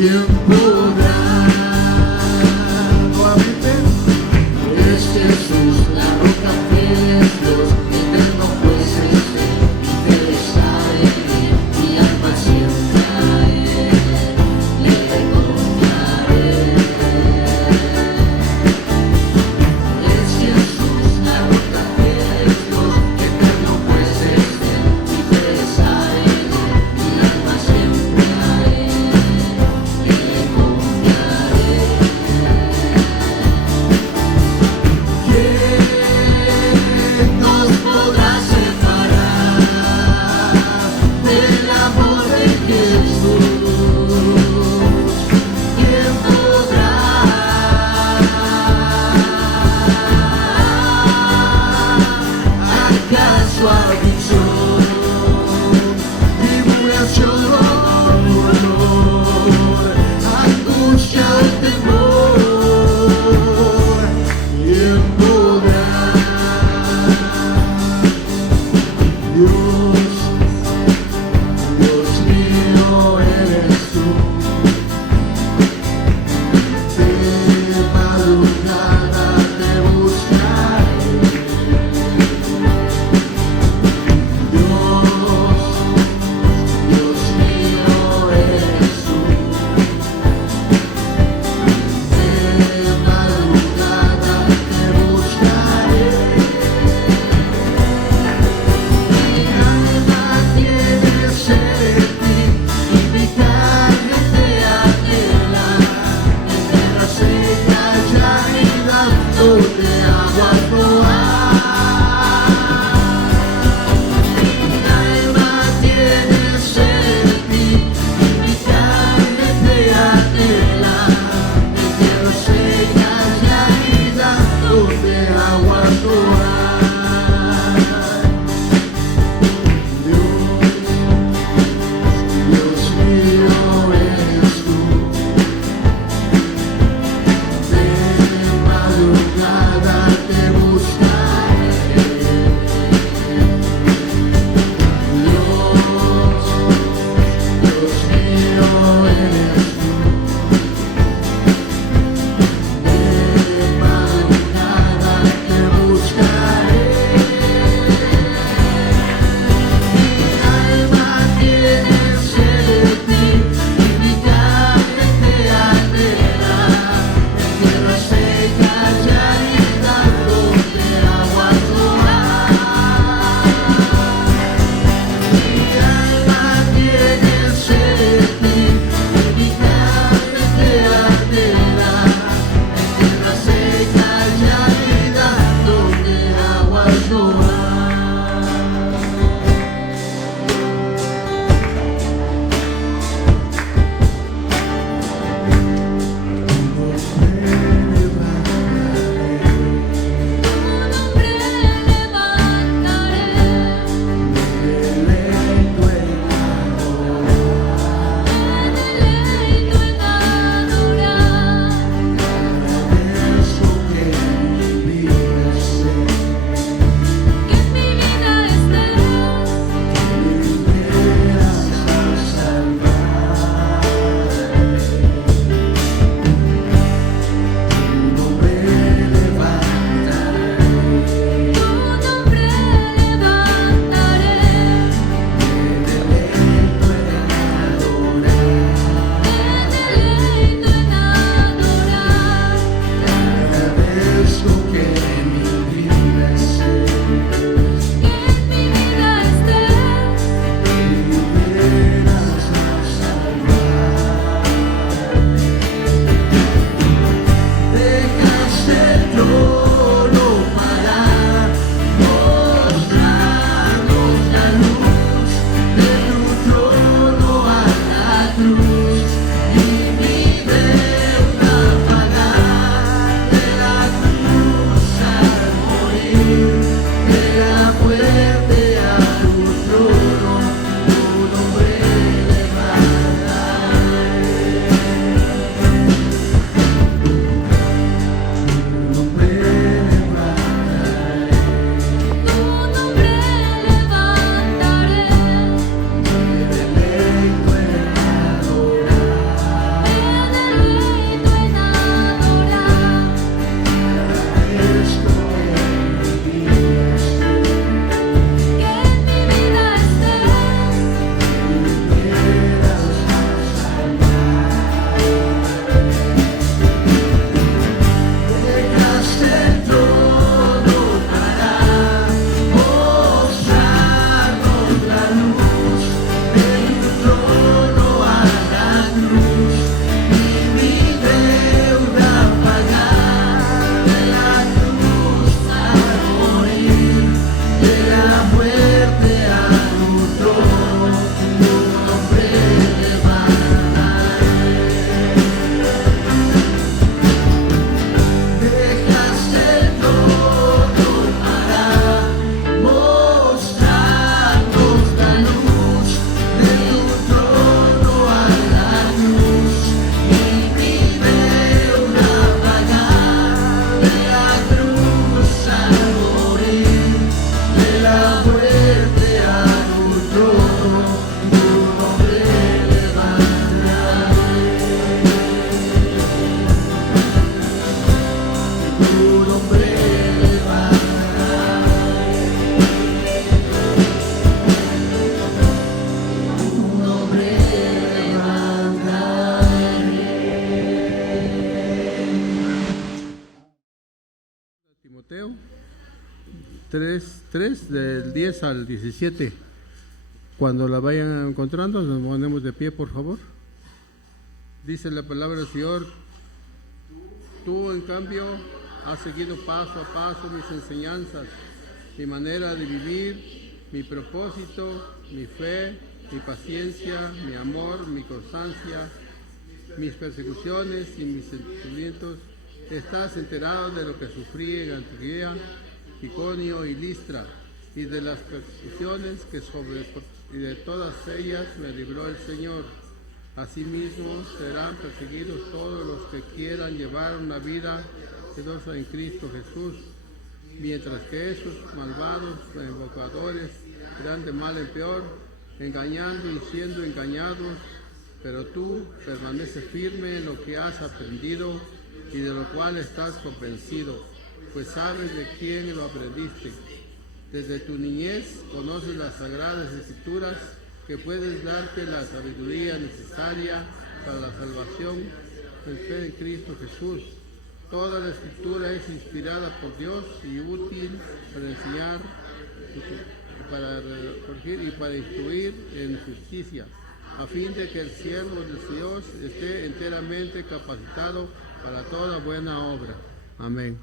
¿quién podrá? Nuevamente, es Jesús, la roca fiel es Dios, eterno juez es Él, mi fe está en Él, mi alma siempre a Él, le confiaré. Es Jesús, la roca fiel es Dios, eterno juez es Él, mi fe está en Él, mi alma siempre a Él, le confiaré. ¿Quién nos podrá separar del amor de Jesús? ¿Quién podrá? ¿Acaso aflicción, tribulación, dolor, angustia o temor? ¿Quién podrá? Dios, Dios mío eres tú. De madrugada te buscaré. Dios, Dios mío eres tú. De madrugada te buscaré. Mi alma tiene sed de ti y mi carne te anhela. En tierra seca y árida donde aguas no hay. Mi alma tiene sed de ti y mi carne te anhela. En tierra seca y árida donde aguas no hay. Dios mío eres tú. De madrugada te buscaré. Dios mío eres tú. De madrugada te buscaré. Mi alma tiene sed de ti y mi carne te anhela. En tierra seca y árida donde aguas no hay. Mi alma tiene sed de ti y mi carne te anhela. En tierra seca y árida donde aguas no hay. 3, del 10 al 17. Cuando la vayan encontrando, nos ponemos de pie, por favor. Dice la palabra del Señor: tú, en cambio, has seguido paso a paso mis enseñanzas, mi manera de vivir, mi propósito, mi fe, mi paciencia, mi amor, mi constancia, mis persecuciones y mis sentimientos. Estás enterado de lo que sufrí en Antioquía, Iconio y Listra, y de las persecuciones y de todas ellas me libró el Señor. Asimismo serán perseguidos todos los que quieran llevar una vida piadosa en Cristo Jesús, mientras que esos malvados invocadores irán de mal en peor, engañando y siendo engañados. Pero tú permaneces firme en lo que has aprendido y de lo cual estás convencido, pues sabes de quién lo aprendiste. Desde tu niñez conoces las sagradas escrituras, que puedes darte la sabiduría necesaria para la salvación del fe en Cristo Jesús. Toda la escritura es inspirada por Dios y útil para enseñar, para corregir y para instruir en justicia, a fin de que el siervo de Dios esté enteramente capacitado para toda buena obra. Amén.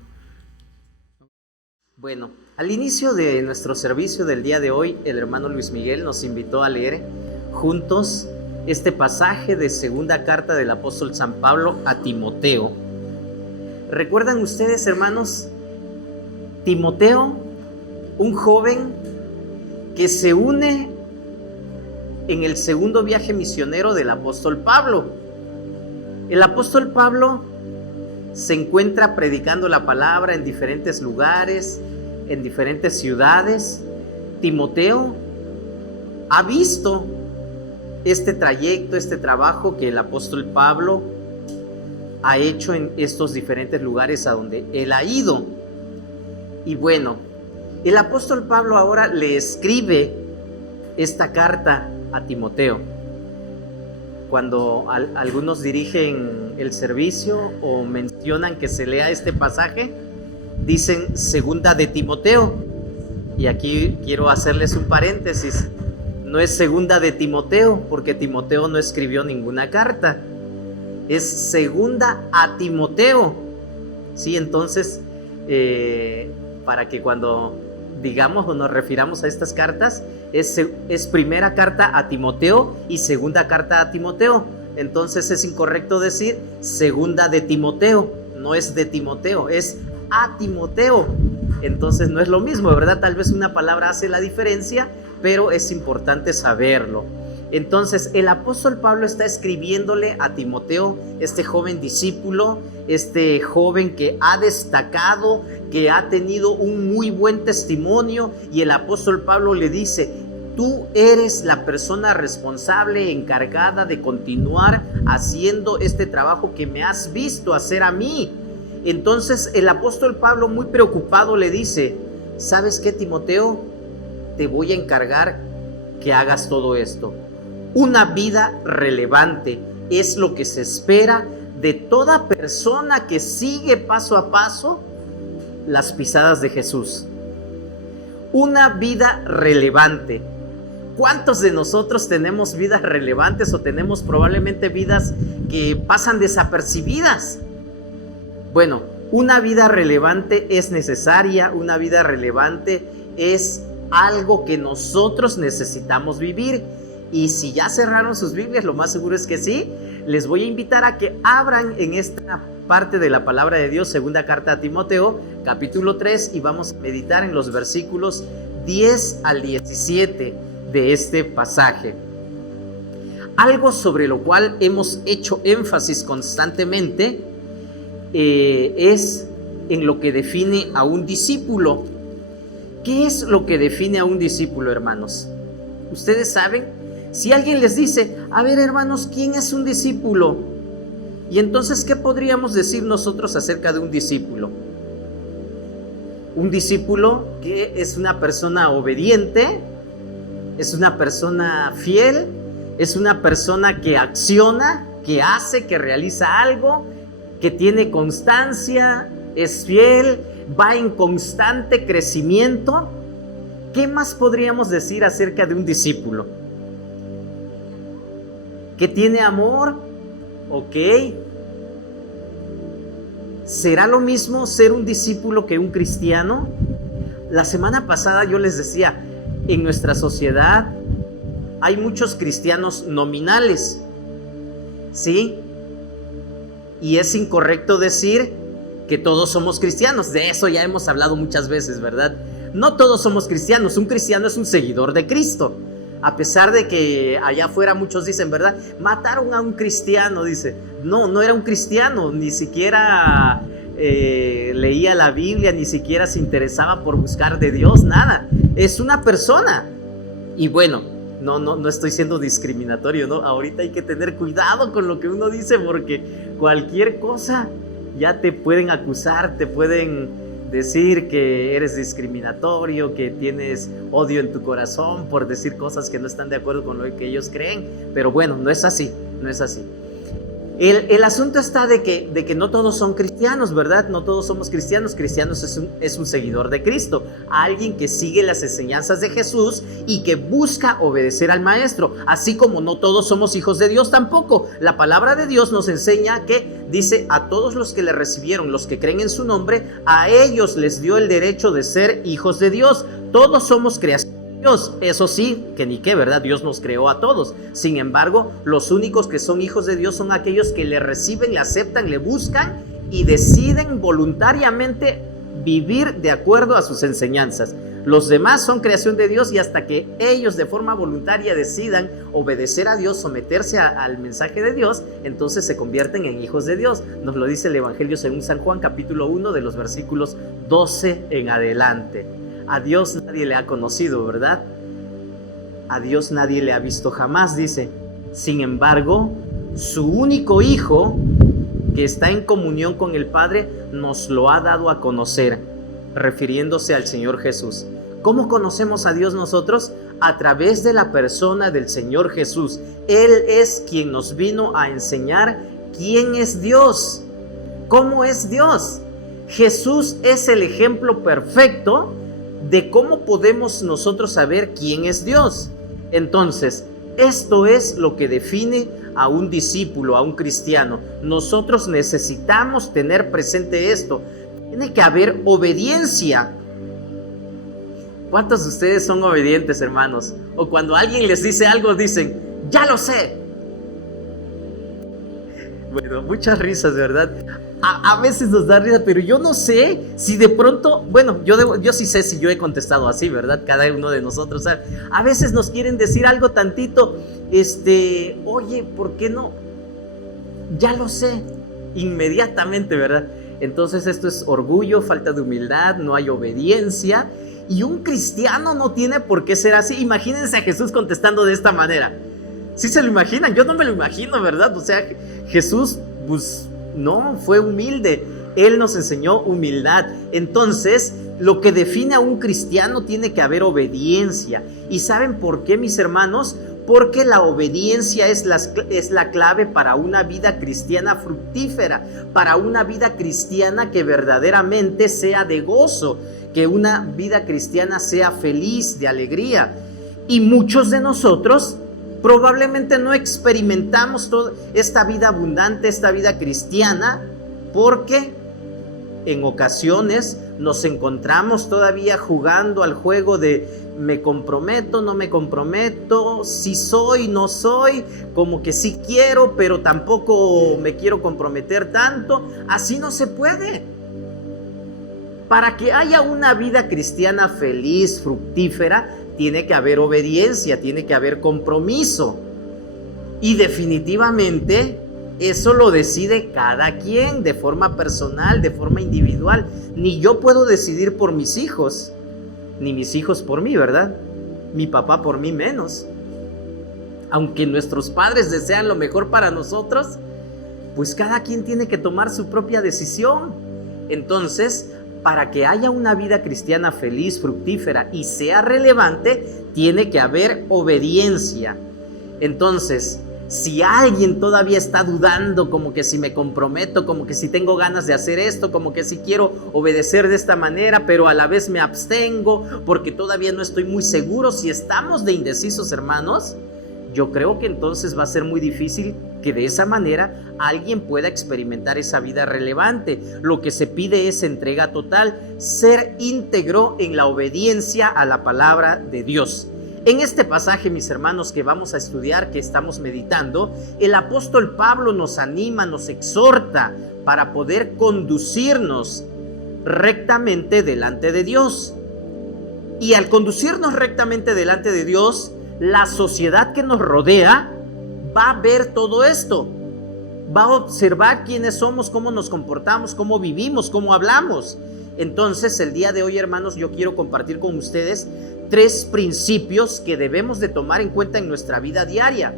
Bueno, al inicio de nuestro servicio del día de hoy, el hermano Luis Miguel nos invitó a leer juntos este pasaje de segunda carta del apóstol San Pablo a Timoteo. ¿Recuerdan ustedes, hermanos? Timoteo, un joven que se une en el segundo viaje misionero del apóstol Pablo. El apóstol Pablo se encuentra predicando la palabra en diferentes lugares, en diferentes ciudades. Timoteo ha visto este trayecto, este trabajo que el apóstol Pablo ha hecho en estos diferentes lugares a donde él ha ido. Y bueno, el apóstol Pablo ahora le escribe esta carta a Timoteo. Cuando algunos dirigen el servicio o mencionan que se lea este pasaje, dicen segunda de Timoteo. Y aquí quiero hacerles un paréntesis. No es segunda de Timoteo, porque Timoteo no escribió ninguna carta. Es segunda a Timoteo. Sí, entonces, para que cuando digamos o nos refiramos a estas cartas, es primera carta a Timoteo y segunda carta a Timoteo. Entonces es incorrecto decir segunda de Timoteo, no es de Timoteo, es a Timoteo. Entonces no es lo mismo, ¿verdad? Tal vez una palabra hace la diferencia, pero es importante saberlo. Entonces el apóstol Pablo está escribiéndole a Timoteo, este joven discípulo, este joven que ha destacado, que ha tenido un muy buen testimonio, y el apóstol Pablo le dice: tú eres la persona responsable, encargada de continuar haciendo este trabajo que me has visto hacer a mí. Entonces el apóstol Pablo, muy preocupado, le dice: ¿sabes qué, Timoteo? Te voy a encargar que hagas todo esto. Una vida relevante es lo que se espera de toda persona que sigue paso a paso las pisadas de Jesús. Una vida relevante. ¿Cuántos de nosotros tenemos vidas relevantes o tenemos probablemente vidas que pasan desapercibidas? Bueno, una vida relevante es necesaria, una vida relevante es algo que nosotros necesitamos vivir. Y si ya cerraron sus Biblias, lo más seguro es que sí. Les voy a invitar a que abran en esta parte de la palabra de Dios, segunda carta a Timoteo, capítulo 3, y vamos a meditar en los versículos 10 al 17 de este pasaje. Algo sobre lo cual hemos hecho énfasis constantemente es en lo que define a un discípulo. ¿Qué es lo que define a un discípulo, hermanos? Ustedes saben, si alguien les dice: a ver, hermanos, ¿quién es un discípulo? Y entonces, ¿qué podríamos decir nosotros acerca de un discípulo? Un discípulo que es una persona obediente, es una persona fiel, es una persona que acciona, que hace, que realiza algo, que tiene constancia, es fiel, va en constante crecimiento, ¿qué más podríamos decir acerca de un discípulo? ¿Que tiene amor? Ok. ¿Será lo mismo ser un discípulo que un cristiano? La semana pasada yo les decía, en nuestra sociedad hay muchos cristianos nominales, ¿sí? Y es incorrecto decir que todos somos cristianos. De eso ya hemos hablado muchas veces, ¿verdad? No todos somos cristianos. Un cristiano es un seguidor de Cristo. A pesar de que allá afuera muchos dicen, ¿verdad? Mataron a un cristiano, dice. No, no era un cristiano, ni siquiera leía la Biblia, ni siquiera se interesaba por buscar de Dios, nada. Es una persona. Y bueno, no estoy siendo discriminatorio, ¿no? Ahorita hay que tener cuidado con lo que uno dice, porque cualquier cosa ya te pueden acusar, te pueden decir que eres discriminatorio, que tienes odio en tu corazón por decir cosas que no están de acuerdo con lo que ellos creen. Pero bueno, no es así, no es así. El asunto está de que no todos son cristianos, ¿verdad? No todos somos cristianos. Cristianos es un seguidor de Cristo, alguien que sigue las enseñanzas de Jesús y que busca obedecer al Maestro. Así como no todos somos hijos de Dios tampoco. La palabra de Dios nos enseña que dice: a todos los que le recibieron, los que creen en su nombre, a ellos les dio el derecho de ser hijos de Dios. Todos somos creación de Dios. Eso sí, que ni qué, ¿verdad? Dios nos creó a todos. Sin embargo, los únicos que son hijos de Dios son aquellos que le reciben, le aceptan, le buscan y deciden voluntariamente vivir de acuerdo a sus enseñanzas. Los demás son creación de Dios, y hasta que ellos de forma voluntaria decidan obedecer a Dios, someterse al mensaje de Dios, entonces se convierten en hijos de Dios. Nos lo dice el Evangelio según San Juan, capítulo 1, de los versículos 12 en adelante. A Dios nadie le ha conocido, ¿verdad? A Dios nadie le ha visto jamás, dice. Sin embargo, su único Hijo, que está en comunión con el Padre, nos lo ha dado a conocer, refiriéndose al Señor Jesús. ¿Cómo conocemos a Dios nosotros? A través de la persona del Señor Jesús. Él es quien nos vino a enseñar quién es Dios, cómo es Dios. Jesús es el ejemplo perfecto de cómo podemos nosotros saber quién es Dios. Entonces, esto es lo que define a un discípulo, a un cristiano. Nosotros necesitamos tener presente esto. Tiene que haber obediencia. ¿Cuántos de ustedes son obedientes, hermanos? O cuando alguien les dice algo, dicen: ya lo sé. Bueno, muchas risas, ¿verdad? A veces nos da risa, pero yo no sé si de pronto, bueno, yo sí sé si yo he contestado así, ¿verdad? Cada uno de nosotros, ¿sabes? A veces nos quieren decir algo tantito, oye, ¿por qué no? Ya lo sé, inmediatamente, ¿verdad? Entonces esto es orgullo, falta de humildad, no hay obediencia, y un cristiano no tiene por qué ser así. Imagínense a Jesús contestando de esta manera. ¿Sí se lo imaginan? Yo no me lo imagino, ¿verdad? O sea, Jesús, pues no, fue humilde. Él nos enseñó humildad. Entonces, lo que define a un cristiano, tiene que haber obediencia. ¿Y saben por qué, mis hermanos? Porque la obediencia es la clave para una vida cristiana fructífera, para una vida cristiana que verdaderamente sea de gozo, que una vida cristiana sea feliz, de alegría. Y muchos de nosotros probablemente no experimentamos toda esta vida abundante, esta vida cristiana, porque en ocasiones nos encontramos todavía jugando al juego de me comprometo, no me comprometo, si soy, no soy, como que sí quiero, pero tampoco me quiero comprometer tanto. Así no se puede. Para que haya una vida cristiana feliz, fructífera, tiene que haber obediencia, tiene que haber compromiso. Y definitivamente eso lo decide cada quien de forma personal, de forma individual. Ni yo puedo decidir por mis hijos, ni mis hijos por mí, ¿verdad? Mi papá por mí menos. Aunque nuestros padres desean lo mejor para nosotros, pues cada quien tiene que tomar su propia decisión. Entonces, para que haya una vida cristiana feliz, fructífera y sea relevante, tiene que haber obediencia. Entonces, Si alguien todavía está dudando, como que si me comprometo, como que si tengo ganas de hacer esto, como que si quiero obedecer de esta manera, pero a la vez me abstengo porque todavía no estoy muy seguro, si estamos de indecisos, hermanos, yo creo que entonces va a ser muy difícil que de esa manera alguien pueda experimentar esa vida relevante. Lo que se pide es entrega total, ser íntegro en la obediencia a la palabra de Dios. En este pasaje, mis hermanos, que vamos a estudiar, que estamos meditando, el apóstol Pablo nos anima, nos exhorta para poder conducirnos rectamente delante de Dios. Y al conducirnos rectamente delante de Dios, la sociedad que nos rodea va a ver todo esto, va a observar quiénes somos, cómo nos comportamos, cómo vivimos, cómo hablamos. Entonces, el día de hoy, hermanos, yo quiero compartir con ustedes 3 principios que debemos de tomar en cuenta en nuestra vida diaria.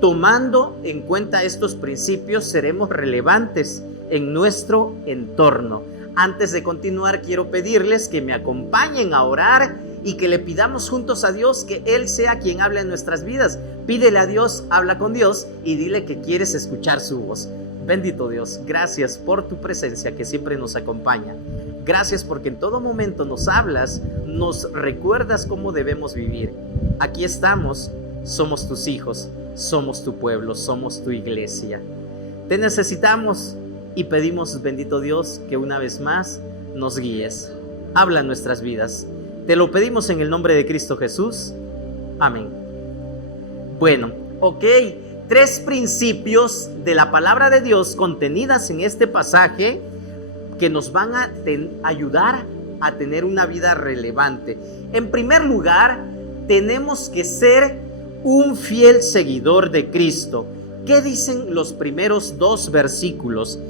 Tomando en cuenta estos principios, seremos relevantes en nuestro entorno. Antes de continuar, quiero pedirles que me acompañen a orar y que le pidamos juntos a Dios que Él sea quien hable en nuestras vidas. Pídele a Dios, habla con Dios y dile que quieres escuchar su voz. Bendito Dios, gracias por tu presencia que siempre nos acompaña. Gracias porque en todo momento nos hablas, nos recuerdas cómo debemos vivir. Aquí estamos, somos tus hijos, somos tu pueblo, somos tu iglesia. Te necesitamos y pedimos, bendito Dios, que una vez más nos guíes. Habla en nuestras vidas. Te lo pedimos en el nombre de Cristo Jesús. Amén. Bueno, 3 principios de la palabra de Dios contenidas en este pasaje que nos van a ayudar a tener una vida relevante. En primer lugar, tenemos que ser un fiel seguidor de Cristo. ¿Qué dicen los primeros 2 versículos?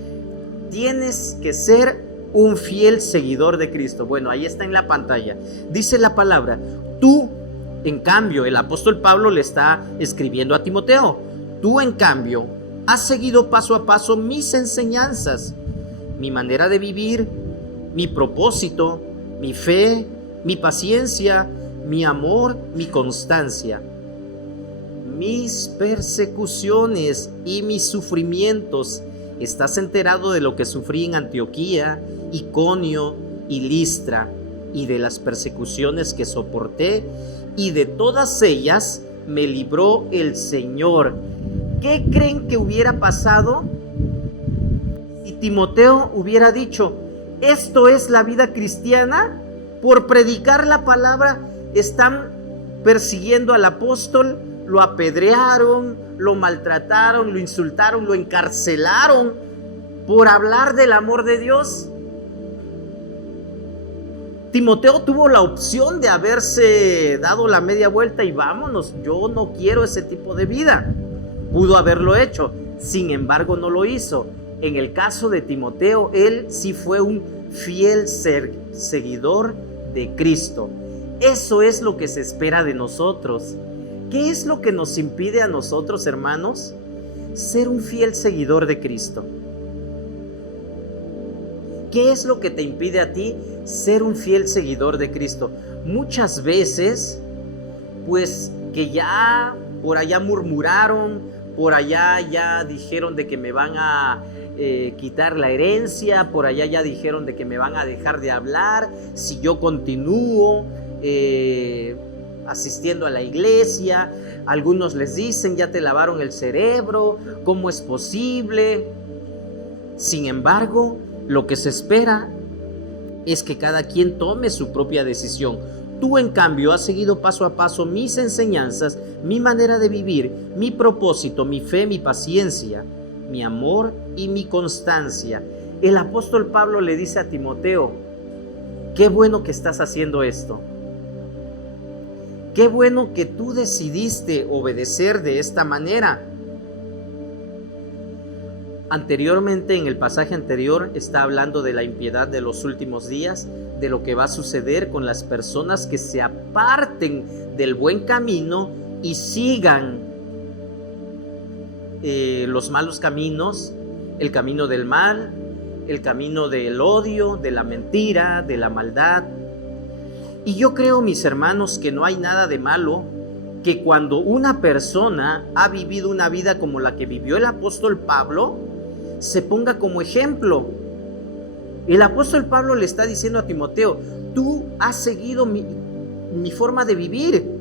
Tienes que ser un fiel seguidor de Cristo. Bueno, ahí está en la pantalla. Dice la palabra, tú, en cambio, el apóstol Pablo le está escribiendo a Timoteo. Tú, en cambio, has seguido paso a paso mis enseñanzas, mi manera de vivir, mi propósito, mi fe, mi paciencia, mi amor, mi constancia, mis persecuciones y mis sufrimientos. ¿Estás enterado de lo que sufrí en Antioquía, Iconio y Listra, y de las persecuciones que soporté? Y de todas ellas me libró el Señor. ¿Qué creen que hubiera pasado si Timoteo hubiera dicho, esto es la vida cristiana? Por predicar la palabra están persiguiendo al apóstol, lo apedrearon, lo maltrataron, lo insultaron, lo encarcelaron por hablar del amor de Dios. Timoteo tuvo la opción de haberse dado la media vuelta y vámonos, yo no quiero ese tipo de vida. Pudo haberlo hecho, sin embargo no lo hizo. En el caso de Timoteo, él sí fue un fiel seguidor de Cristo. Eso es lo que se espera de nosotros. ¿Qué es lo que nos impide a nosotros, hermanos? Ser un fiel seguidor de Cristo. ¿Qué es lo que te impide a ti ser un fiel seguidor de Cristo? Muchas veces, pues que ya por allá murmuraron, por allá ya dijeron de que me van a quitar la herencia, por allá ya dijeron de que me van a dejar de hablar si yo continúo asistiendo a la iglesia. Algunos les dicen, ya te lavaron el cerebro, ¿cómo es posible? Sin embargo, lo que se espera es que cada quien tome su propia decisión. Tú, en cambio, has seguido paso a paso mis enseñanzas, mi manera de vivir, mi propósito, mi fe, mi paciencia, mi amor y mi constancia. El apóstol Pablo le dice a Timoteo, qué bueno que estás haciendo esto. Qué bueno que tú decidiste obedecer de esta manera. Anteriormente, en el pasaje anterior, está hablando de la impiedad de los últimos días, de lo que va a suceder con las personas que se aparten del buen camino y sigan los malos caminos, el camino del mal, el camino del odio, de la mentira, de la maldad. Y yo creo, mis hermanos, que no hay nada de malo que cuando una persona ha vivido una vida como la que vivió el apóstol Pablo, se ponga como ejemplo. El apóstol Pablo le está diciendo a Timoteo: tú has seguido mi forma de vivir.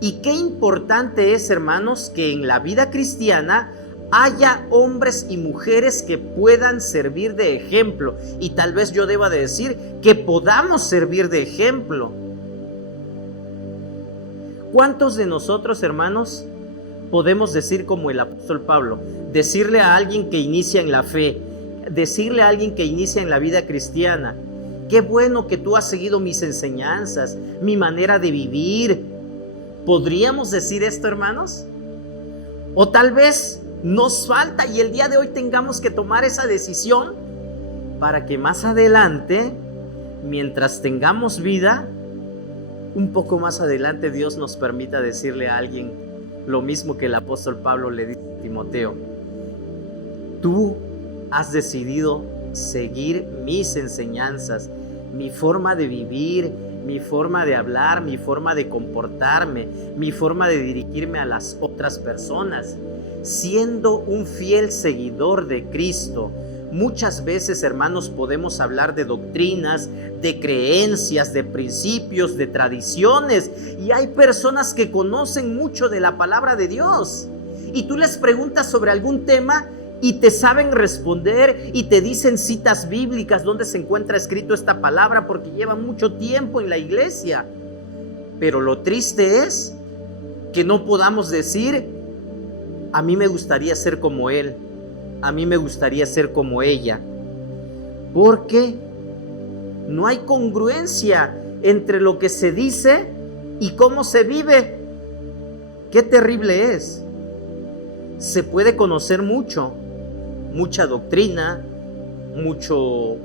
Y qué importante es, hermanos, que en la vida cristiana haya hombres y mujeres que puedan servir de ejemplo. Y tal vez yo deba de decir que podamos servir de ejemplo. ¿Cuántos de nosotros, hermanos, podemos decir como el apóstol Pablo? Decirle a alguien que inicia en la fe, decirle a alguien que inicia en la vida cristiana: qué bueno que tú has seguido mis enseñanzas, mi manera de vivir. ¿Podríamos decir esto, hermanos? O tal vez nos falta y el día de hoy tengamos que tomar esa decisión para que más adelante, mientras tengamos vida, un poco más adelante Dios nos permita decirle a alguien lo mismo que el apóstol Pablo le dice a Timoteo: tú has decidido seguir mis enseñanzas, mi forma de vivir, mi forma de hablar, mi forma de comportarme, mi forma de dirigirme a las otras personas, siendo un fiel seguidor de Cristo. Muchas veces, hermanos, podemos hablar de doctrinas, de creencias, de principios, de tradiciones, y hay personas que conocen mucho de la palabra de Dios, y tú les preguntas sobre algún tema y te saben responder y te dicen citas bíblicas donde se encuentra escrito esta palabra, porque lleva mucho tiempo en la iglesia. Pero lo triste es que no podamos decir: a mí me gustaría ser como él, a mí me gustaría ser como ella, porque no hay congruencia entre lo que se dice y cómo se vive. Qué terrible es. Se puede conocer mucha doctrina, mucho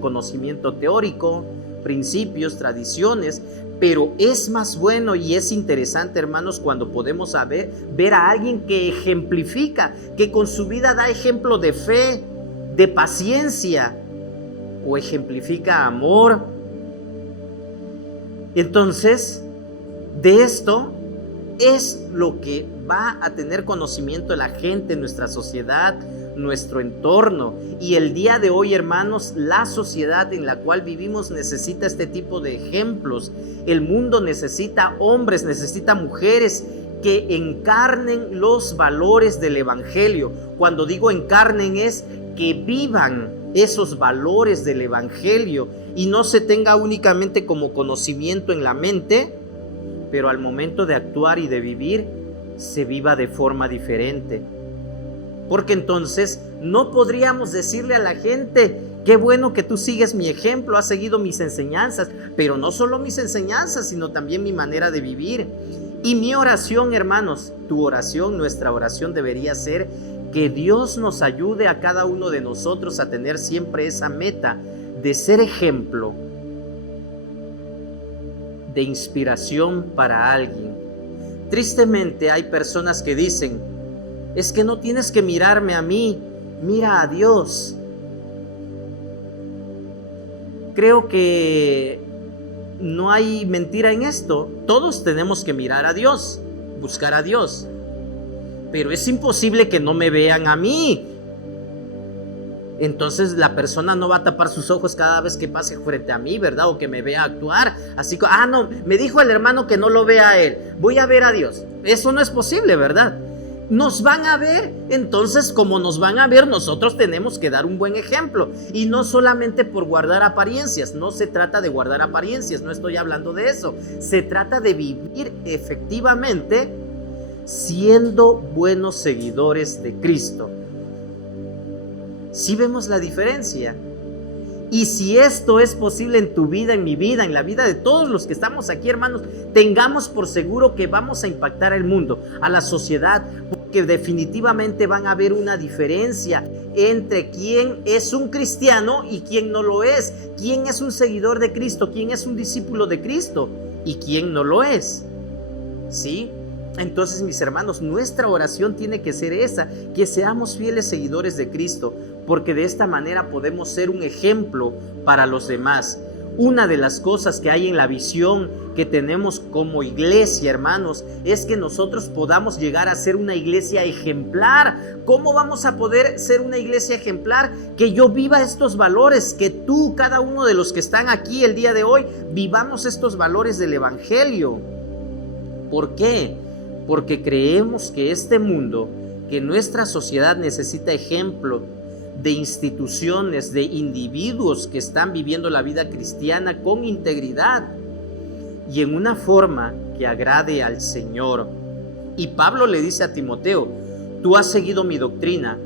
conocimiento teórico, principios, tradiciones, pero es más bueno y es interesante, hermanos, cuando podemos ver a alguien que ejemplifica, que con su vida da ejemplo de fe, de paciencia, o ejemplifica amor. Entonces, de esto es lo que va a tener conocimiento la gente, nuestra sociedad, nuestro entorno. Y el día de hoy, hermanos, la sociedad en la cual vivimos necesita este tipo de ejemplos. El mundo necesita hombres, necesita mujeres que encarnen los valores del evangelio. Cuando digo encarnen, es que vivan esos valores del evangelio y no se tenga únicamente como conocimiento en la mente, pero al momento de actuar y de vivir se viva de forma diferente. Porque entonces no podríamos decirle a la gente: qué bueno que tú sigues mi ejemplo, has seguido mis enseñanzas, pero no solo mis enseñanzas, sino también mi manera de vivir. Y mi oración, hermanos, tu oración, nuestra oración debería ser que Dios nos ayude a cada uno de nosotros a tener siempre esa meta de ser ejemplo, de inspiración para alguien. Tristemente hay personas que dicen: es que no tienes que mirarme a mí, mira a Dios. Creo que no hay mentira en esto. Todos tenemos que mirar a Dios, buscar a Dios, pero es imposible que no me vean a mí. Entonces la persona no va a tapar sus ojos cada vez que pase frente a mí, ¿verdad? O que me vea actuar. Así que, no, me dijo el hermano que no lo vea a él, voy a ver a Dios. Eso no es posible, ¿verdad? Nos van a ver. Entonces, como nos van a ver, nosotros tenemos que dar un buen ejemplo. Y no solamente por guardar apariencias. No se trata de guardar apariencias, no estoy hablando de eso. Se trata de vivir efectivamente siendo buenos seguidores de Cristo. ¿Sí vemos la diferencia? Y si esto es posible en tu vida, en mi vida, en la vida de todos los que estamos aquí, hermanos, tengamos por seguro que vamos a impactar al mundo, a la sociedad, porque definitivamente van a haber una diferencia entre quién es un cristiano y quién no lo es, quién es un seguidor de Cristo, quién es un discípulo de Cristo y quién no lo es. ¿Sí? Entonces, mis hermanos, nuestra oración tiene que ser esa, que seamos fieles seguidores de Cristo, porque de esta manera podemos ser un ejemplo para los demás, Una de las cosas que hay en la visión que tenemos como iglesia, hermanos, es que nosotros podamos llegar a ser una iglesia ejemplar. ¿Cómo vamos a poder ser una iglesia ejemplar? Que yo viva estos valores, que tú, cada uno de los que están aquí el día de hoy, vivamos estos valores del Evangelio. ¿Por qué? Porque creemos que este mundo, que nuestra sociedad necesita ejemplo de instituciones, de individuos que están viviendo la vida cristiana con integridad y en una forma que agrade al Señor. Y Pablo le dice a Timoteo: tú has seguido mi doctrina.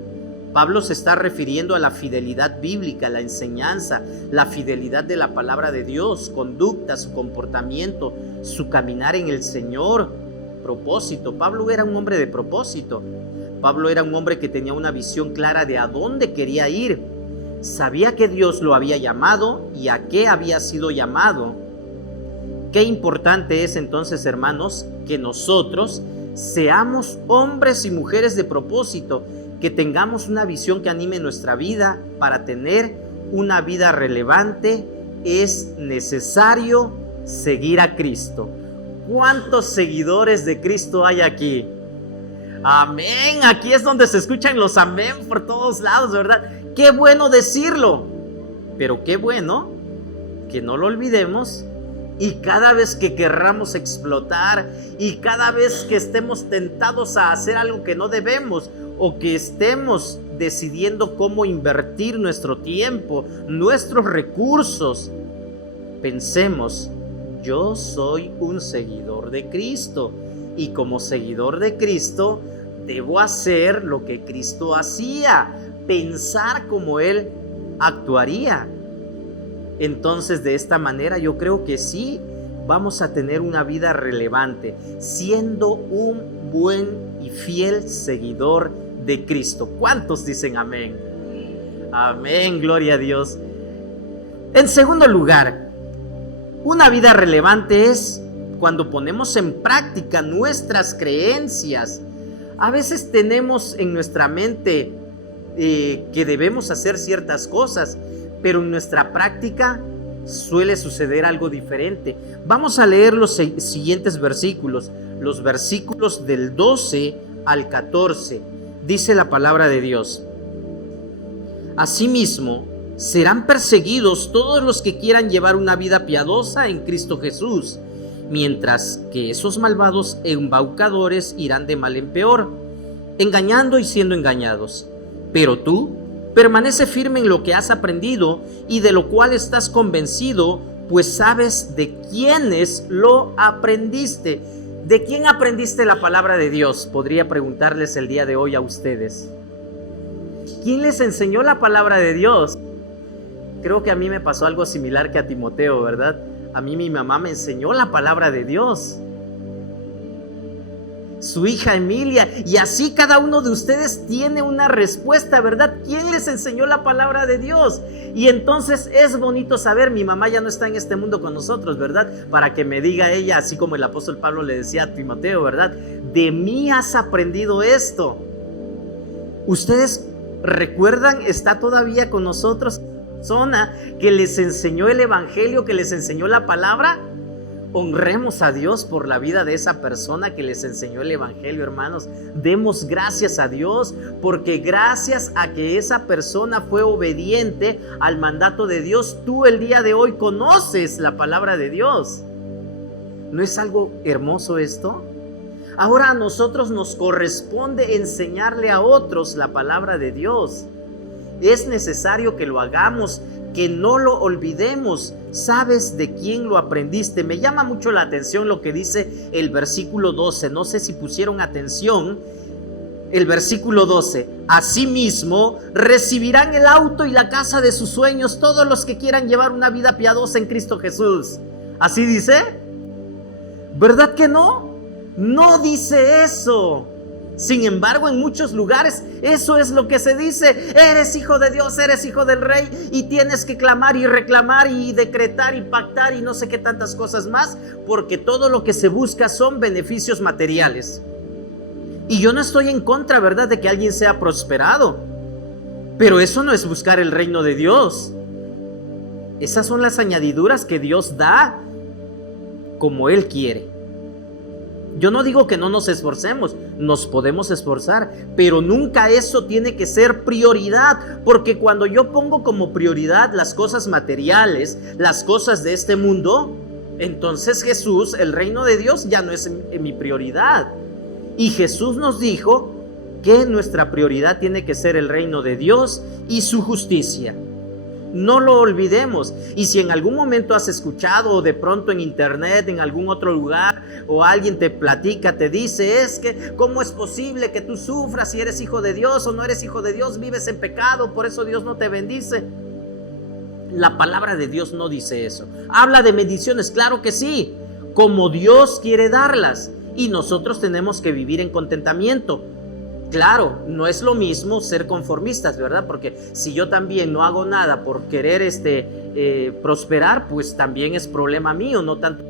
Pablo se está refiriendo a la fidelidad bíblica, la enseñanza, la fidelidad de la palabra de Dios, conducta, su comportamiento, su caminar en el Señor, propósito. Pablo era un hombre de propósito. Pablo era un hombre que tenía una visión clara de a dónde quería ir. Sabía que Dios lo había llamado y a qué había sido llamado. Qué importante es entonces, hermanos, que nosotros seamos hombres y mujeres de propósito, que tengamos una visión que anime nuestra vida. Para tener una vida relevante es necesario seguir a Cristo. ¿Cuántos seguidores de Cristo hay aquí? Amén. Aquí es donde se escuchan los amén por todos lados, ¿verdad? Qué bueno decirlo, pero qué bueno que no lo olvidemos y cada vez que querramos explotar y cada vez que estemos tentados a hacer algo que no debemos o que estemos decidiendo cómo invertir nuestro tiempo, nuestros recursos, pensemos: yo soy un seguidor de Cristo y como seguidor de Cristo debo hacer lo que Cristo hacía, pensar como Él actuaría. Entonces, de esta manera yo creo que sí vamos a tener una vida relevante, siendo un buen y fiel seguidor de Cristo. ¿Cuántos dicen amén? Amén, gloria a Dios. En segundo lugar, una vida relevante es cuando ponemos en práctica nuestras creencias. A veces tenemos en nuestra mente que debemos hacer ciertas cosas, pero en nuestra práctica suele suceder algo diferente. Vamos a leer los siguientes versículos, los versículos del 12 al 14. Dice la palabra de Dios: asimismo, serán perseguidos todos los que quieran llevar una vida piadosa en Cristo Jesús, mientras que esos malvados embaucadores irán de mal en peor, engañando y siendo engañados. Pero tú, permanece firme en lo que has aprendido y de lo cual estás convencido, pues sabes de quiénes lo aprendiste. ¿De quién aprendiste la palabra de Dios? Podría preguntarles el día de hoy a ustedes. ¿Quién les enseñó la palabra de Dios? Creo que a mí me pasó algo similar que a Timoteo, ¿verdad? A mí mi mamá me enseñó la palabra de Dios, su hija Emilia, y así cada uno de ustedes tiene una respuesta, ¿verdad? ¿Quién les enseñó la palabra de Dios? Y entonces es bonito saber, mi mamá ya no está en este mundo con nosotros, ¿verdad? Para que me diga ella, así como el apóstol Pablo le decía a Timoteo, ¿verdad? De mí has aprendido esto. ¿Ustedes recuerdan? ¿Está todavía con nosotros persona que les enseñó el evangelio, que les enseñó la palabra? Honremos a Dios por la vida de esa persona que les enseñó el evangelio, hermanos. Demos gracias a Dios, porque gracias a que esa persona fue obediente al mandato de Dios, tú el día de hoy conoces la palabra de Dios. ¿No es algo hermoso esto? Ahora a nosotros nos corresponde enseñarle a otros la palabra de Dios. Es necesario que lo hagamos, que no lo olvidemos. ¿Sabes de quién lo aprendiste? Me llama mucho la atención lo que dice el versículo 12. No sé si pusieron atención. El versículo 12. Asimismo, recibirán el auto y la casa de sus sueños todos los que quieran llevar una vida piadosa en Cristo Jesús. ¿Así dice? ¿Verdad que no? No dice eso. Sin embargo, en muchos lugares eso es lo que se dice. Eres hijo de Dios, eres hijo del Rey y tienes que clamar y reclamar y decretar y pactar y no sé qué tantas cosas más, porque todo lo que se busca son beneficios materiales. Y yo no estoy en contra, ¿verdad?, de que alguien sea prosperado, pero eso no es buscar el reino de Dios. Esas son las añadiduras que Dios da como Él quiere. Yo no digo que no nos esforcemos, nos podemos esforzar, pero nunca eso tiene que ser prioridad, porque cuando yo pongo como prioridad las cosas materiales, las cosas de este mundo, entonces Jesús, el reino de Dios, ya no es mi prioridad. Y Jesús nos dijo que nuestra prioridad tiene que ser el reino de Dios y su justicia. No lo olvidemos. Y si en algún momento has escuchado, o de pronto en internet, en algún otro lugar, o alguien te platica, te dice, es que ¿cómo es posible que tú sufras si eres hijo de Dios o no eres hijo de Dios? Vives en pecado, por eso Dios no te bendice. La palabra de Dios no dice eso. Habla de bendiciones, claro que sí, como Dios quiere darlas, y nosotros tenemos que vivir en contentamiento. Claro, no es lo mismo ser conformistas, ¿verdad? Porque si yo también no hago nada por querer prosperar, pues también es problema mío, no tanto.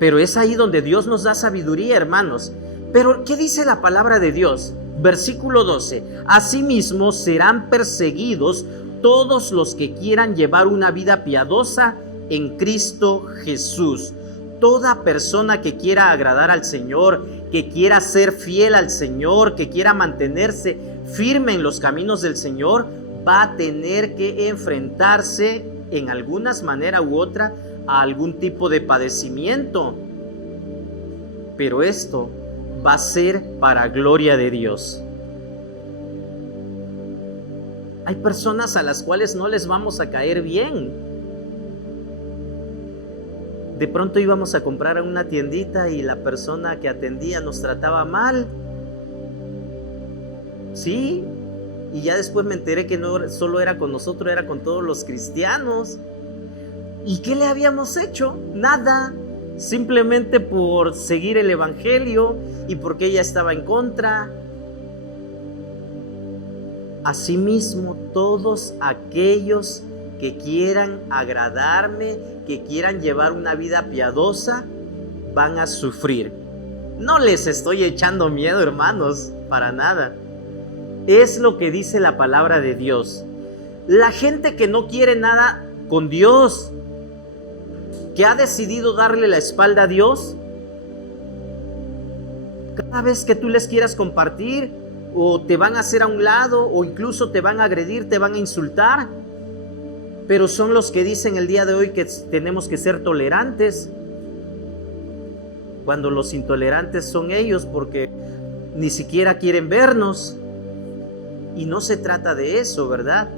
Pero es ahí donde Dios nos da sabiduría, hermanos. Pero, ¿qué dice la palabra de Dios? Versículo 12. Asimismo serán perseguidos todos los que quieran llevar una vida piadosa en Cristo Jesús. Toda persona que quiera agradar al Señor, que quiera ser fiel al Señor, que quiera mantenerse firme en los caminos del Señor, va a tener que enfrentarse en alguna manera u otra a algún tipo de padecimiento. Pero esto va a ser para gloria de Dios. Hay personas a las cuales no les vamos a caer bien. De pronto íbamos a comprar a una tiendita y la persona que atendía nos trataba mal. Sí, y ya después me enteré que no solo era con nosotros, era con todos los cristianos. ¿Y qué le habíamos hecho? Nada, simplemente por seguir el evangelio y porque ella estaba en contra. Asimismo, todos aquellos que quieran agradarme, que quieran llevar una vida piadosa, van a sufrir. No les estoy echando miedo, hermanos, para nada. Es lo que dice la palabra de Dios. La gente que no quiere nada con Dios, que ha decidido darle la espalda a Dios, cada vez que tú les quieras compartir, o te van a hacer a un lado, o incluso te van a agredir, te van a insultar. Pero son los que dicen el día de hoy que tenemos que ser tolerantes, cuando los intolerantes son ellos, porque ni siquiera quieren vernos. Y no se trata de eso, ¿verdad?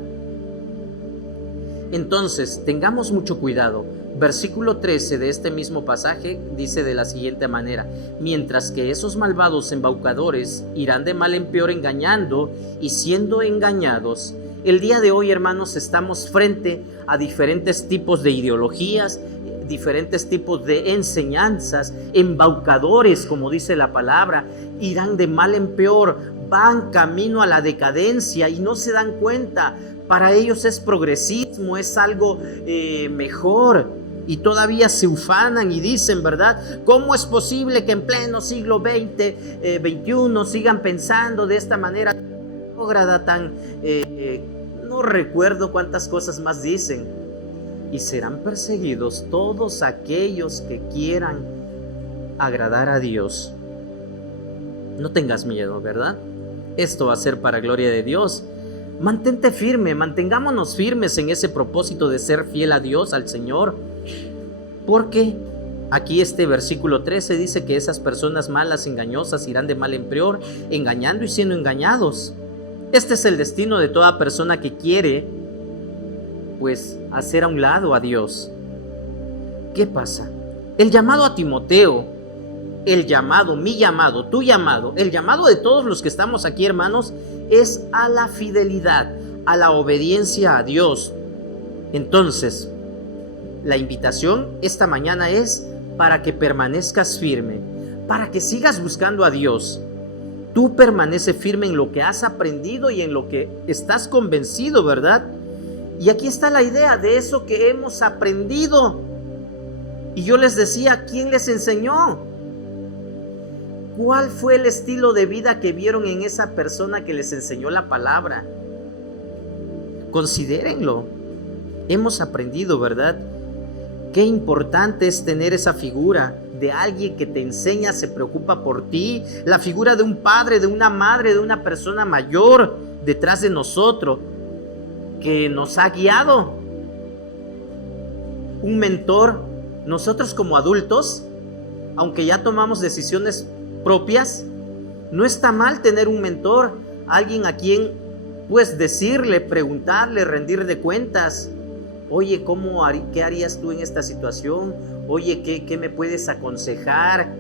Entonces, tengamos mucho cuidado. Versículo 13 de este mismo pasaje dice de la siguiente manera: mientras que esos malvados embaucadores irán de mal en peor engañando y siendo engañados. El día de hoy, hermanos, estamos frente a diferentes tipos de ideologías, diferentes tipos de enseñanzas. Embaucadores, como dice la palabra, irán de mal en peor, van camino a la decadencia y no se dan cuenta. Para ellos es progresismo, es algo mejor. Y todavía se ufanan y dicen, ¿verdad? ¿Cómo es posible que en pleno siglo XX, XXI sigan pensando de esta manera retrógrada, tan... no recuerdo cuántas cosas más dicen. Y serán perseguidos todos aquellos que quieran agradar a Dios. No tengas miedo, ¿verdad? Esto va a ser para gloria de Dios. Mantente firme, mantengámonos firmes en ese propósito de ser fiel a Dios, al Señor. Porque aquí este versículo 13 dice que esas personas malas, engañosas, irán de mal en peor, engañando y siendo engañados. Este es el destino de toda persona que quiere, pues, hacer a un lado a Dios. ¿Qué pasa? El llamado a Timoteo, el llamado, mi llamado, tu llamado, el llamado de todos los que estamos aquí, hermanos, es a la fidelidad, a la obediencia a Dios. Entonces, la invitación esta mañana es para que permanezcas firme, para que sigas buscando a Dios. Tú permanece firme en lo que has aprendido y en lo que estás convencido, ¿verdad? Y aquí está la idea de eso que hemos aprendido. Y yo les decía, ¿quién les enseñó? ¿Cuál fue el estilo de vida que vieron en esa persona que les enseñó la palabra? Considérenlo. hemos aprendido, ¿verdad? Qué importante es tener esa figura de alguien que te enseña, se preocupa por ti, la figura de un padre, de una madre, de una persona mayor detrás de nosotros, que nos ha guiado. Un mentor. Nosotros como adultos, aunque ya tomamos decisiones propias, no está mal tener un mentor, alguien a quien pues decirle, preguntarle, rendir de cuentas. Oye, ¿qué harías tú en esta situación? Oye, ¿qué me puedes aconsejar?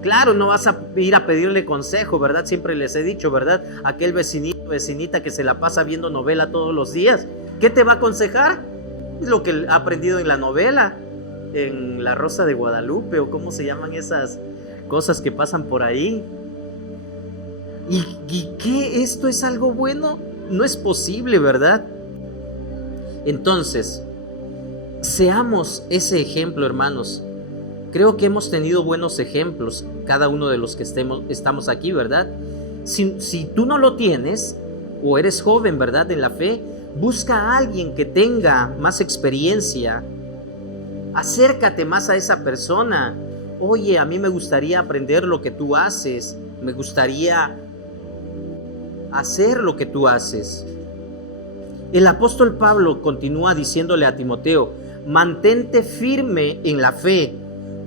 Claro, no vas a ir a pedirle consejo, ¿verdad? Siempre les he dicho, ¿verdad? Aquel vecinito, vecinita que se la pasa viendo novela todos los días, ¿qué te va a aconsejar? Lo que ha aprendido en la novela, en La Rosa de Guadalupe, o cómo se llaman esas cosas que pasan por ahí. ¿Y qué? ¿Esto es algo bueno? No es posible, ¿verdad? Entonces, seamos ese ejemplo, hermanos. Creo que hemos tenido buenos ejemplos, cada uno de los que estamos aquí, ¿verdad? Si tú no lo tienes, o eres joven, ¿verdad?, en la fe, busca a alguien que tenga más experiencia. Acércate más a esa persona. Oye, a mí me gustaría aprender lo que tú haces. Me gustaría hacer lo que tú haces. El apóstol Pablo continúa diciéndole a Timoteo: mantente firme en la fe.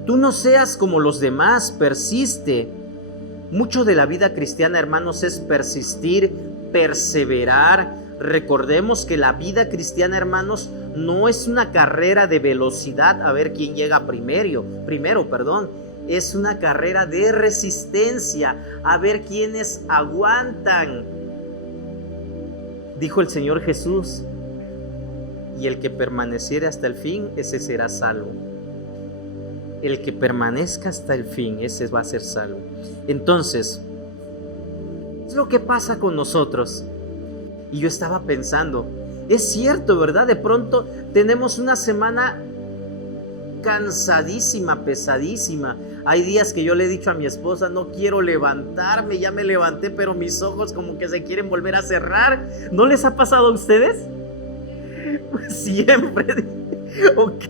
Tú no seas como los demás, persiste. Mucho de la vida cristiana, hermanos, es persistir, perseverar. Recordemos que la vida cristiana, hermanos, no es una carrera de velocidad a ver quién llega primero, es una carrera de resistencia a ver quiénes aguantan. Dijo el Señor Jesús: y el que permaneciere hasta el fin, ese será salvo. El que permanezca hasta el fin, ese va a ser salvo. Entonces, es lo que pasa con nosotros. Y yo estaba pensando, es cierto, ¿verdad? De pronto tenemos una semana cansadísima, pesadísima. Hay días que yo le he dicho a mi esposa: no quiero levantarme, ya me levanté, pero mis ojos como que se quieren volver a cerrar. ¿No les ha pasado a ustedes? Pues siempre. Ok,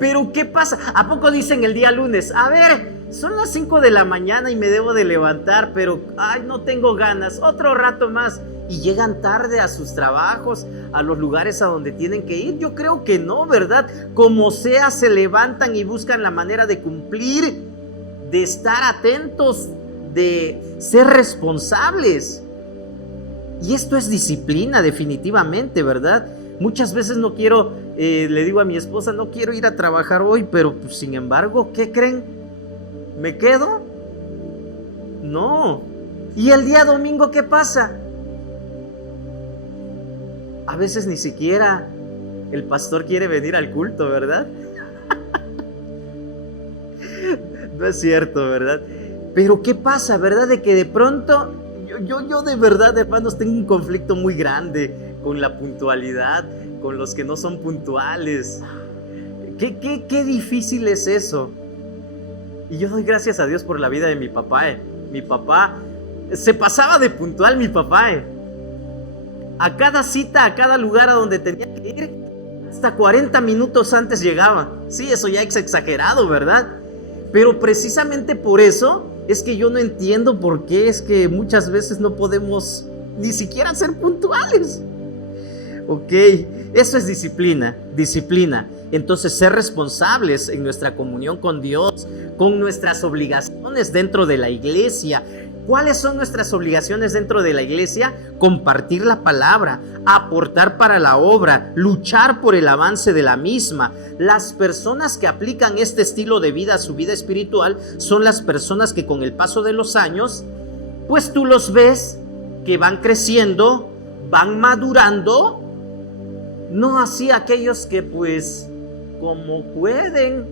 pero ¿qué pasa? ¿A poco dicen el día lunes: a ver, son las 5 de la mañana y me debo de levantar, pero ay, no tengo ganas, otro rato más? Y llegan tarde a sus trabajos, a los lugares a donde tienen que ir. Yo creo que no, ¿verdad? Como sea, se levantan y buscan la manera de cumplir, de estar atentos, de ser responsables. Y esto es disciplina, definitivamente, ¿verdad? Muchas veces no quiero, le digo a mi esposa: no quiero ir a trabajar hoy, pero pues, sin embargo, ¿qué creen? ¿Me quedo? No. ¿Y el día domingo qué pasa? A veces ni siquiera el pastor quiere venir al culto, ¿verdad? No es cierto, ¿verdad? Pero ¿qué pasa, verdad? De que de pronto, yo de verdad, hermanos, tengo un conflicto muy grande con la puntualidad, con los que no son puntuales. Qué difícil es eso. Y yo doy gracias a Dios por la vida de mi papá. Mi papá se pasaba de puntual, mi papá. A cada cita, a cada lugar a donde tenía que ir, hasta 40 minutos antes llegaba. Sí, eso ya es exagerado, ¿verdad? Pero precisamente por eso es que yo no entiendo por qué es que muchas veces no podemos ni siquiera ser puntuales. Ok, eso es disciplina. Entonces, ser responsables en nuestra comunión con Dios, con nuestras obligaciones dentro de la iglesia. ¿Cuáles son nuestras obligaciones dentro de la iglesia? Compartir la palabra, aportar para la obra, luchar por el avance de la misma. Las personas que aplican este estilo de vida a su vida espiritual son las personas que con el paso de los años, pues tú los ves que van creciendo, van madurando. No así aquellos que pues como pueden.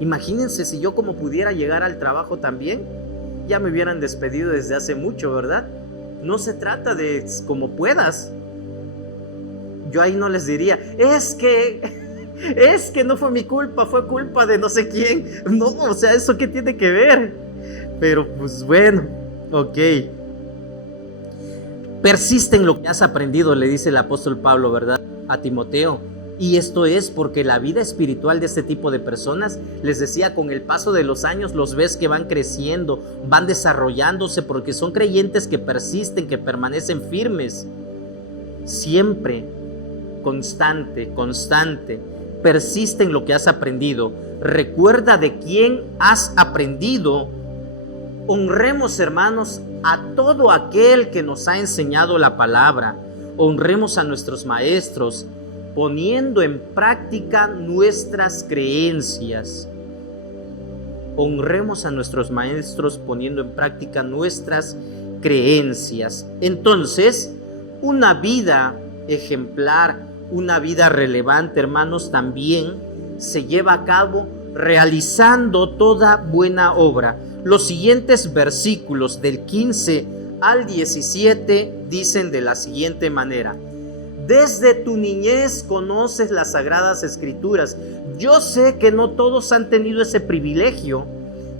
Imagínense si yo como pudiera llegar al trabajo también, ya me hubieran despedido desde hace mucho, ¿verdad? No se trata de como puedas. Yo ahí no les diría: es que no fue mi culpa, fue culpa de no sé quién. No, o sea, ¿eso qué tiene que ver? Pero pues bueno, ok. Persiste en lo que has aprendido, le dice el apóstol Pablo, ¿verdad? a Timoteo. Y esto es porque la vida espiritual de este tipo de personas, les decía, con el paso de los años los ves que van creciendo, van desarrollándose, porque son creyentes que persisten, que permanecen firmes. Siempre, constante, persiste en lo que has aprendido. Recuerda de quién has aprendido. Honremos, hermanos, a todo aquel que nos ha enseñado la palabra. Honremos a nuestros maestros, poniendo en práctica nuestras creencias. Honremos a nuestros maestros poniendo en práctica nuestras creencias. Entonces, una vida ejemplar, una vida relevante, hermanos, también se lleva a cabo realizando toda buena obra. Los siguientes versículos del 15 al 17 dicen de la siguiente manera: desde tu niñez conoces las Sagradas Escrituras. Yo sé que no todos han tenido ese privilegio.